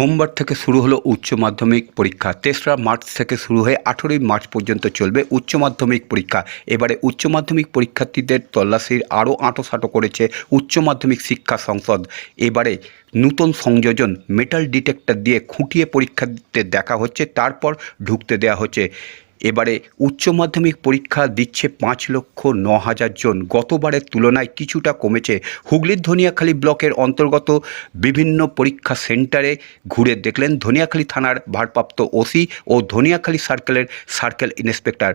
সোমবার থেকে শুরু হলো উচ্চ মাধ্যমিক পরীক্ষা। তেসরা মার্চ থেকে শুরু হয়ে আঠেরোই মার্চ পর্যন্ত চলবে উচ্চ মাধ্যমিক পরীক্ষা। এবারে উচ্চ মাধ্যমিক পরীক্ষার্থীদের তল্লাশির আরও আঁটোসাঁটো করেছে উচ্চ মাধ্যমিক শিক্ষা সংসদ। এবারে নূতন সংযোজন মেটাল ডিটেক্টর দিয়ে খুঁটিয়ে পরীক্ষা দিতে দেখা হচ্ছে, তারপর ঢুকতে দেওয়া হচ্ছে। এবারে উচ্চ মাধ্যমিক পরীক্ষা দিচ্ছে পাঁচ লক্ষ ন হাজার জন। গতবারের তুলনায় কিছুটা কমেছে। হুগলির ধনিয়াখালী ব্লকের অন্তর্গত বিভিন্ন পরীক্ষা সেন্টারে ঘুরে দেখলেন ধনিয়াখালী থানার ভারপ্রাপ্ত ওসি ও ধনিয়াখালী সার্কেলের circle inspector.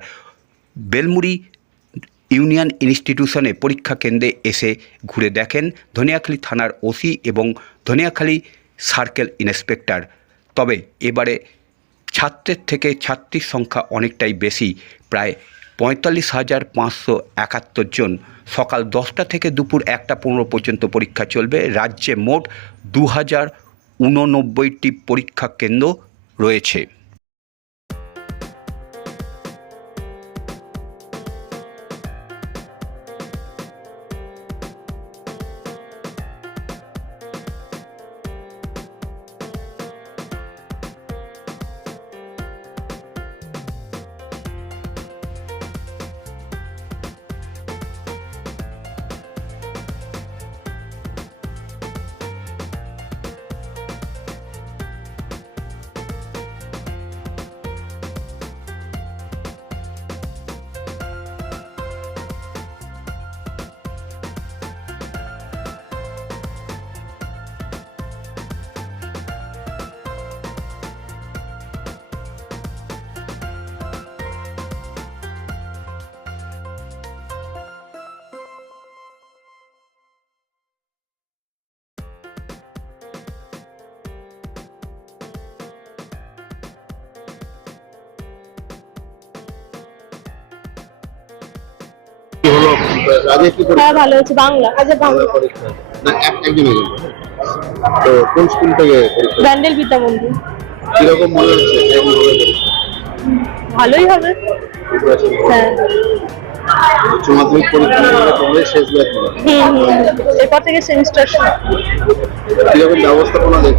Belmuri union institution পরীক্ষা কেন্দ্রে এসে ঘুরে দেখেন ধনিয়াখালী থানার ওসি এবং ধনিয়াখালী সার্কেল ইন্সপেক্টর। তবে এবারে ছাত্রের থেকে ছাত্রীর সংখ্যা অনেকটাই বেশি, প্রায় পঁয়তাল্লিশ হাজার পাঁচশো একাত্তর জন। সকাল দশটা থেকে দুপুর একটা পনেরো পর্যন্ত পরীক্ষা চলবে। রাজ্যে মোট দু হাজার উননব্বইটি পরীক্ষা কেন্দ্র রয়েছে। হলো আগে কি হ্যাঁ ভালো হচ্ছে বাংলা। আজ বাংলা পরীক্ষা। পরীক্ষা না একজন একজন তো কোন স্কুল থেকে পরীক্ষা? ব্যান্ডেল বিদ্যা মন্দির। কীরকম মনে হচ্ছে? কেমন হবে ভালোই হবে। হ্যাঁ। উচ্চ মাধ্যমিক পরীক্ষা শেষ ব্যাচ হুম হুম এরপর থেকে সেমিস্টার কীরকম ব্যবস্থাপনা দেখ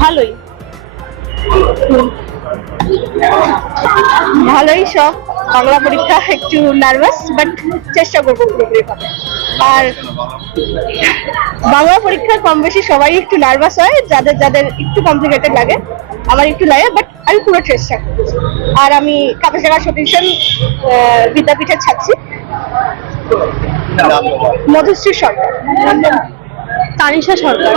ভালোই। ভালোই সব। বাংলা পরীক্ষা একটু নার্ভাস বাট চেষ্টা করব পুরোপুরি আর বাংলা পরীক্ষা কম বেশি সবাই একটু নার্ভাস হয় যাদের যাদের একটু কমপ্লিকেটেড লাগে আমার একটু লাগে বাট আমি পুরো চেষ্টা করছি। আর আমি কাপাসাগা সতীশন বিদ্যাপীঠের ছাত্রী। মধুশ্রী সরকার। তানিশা সরকার।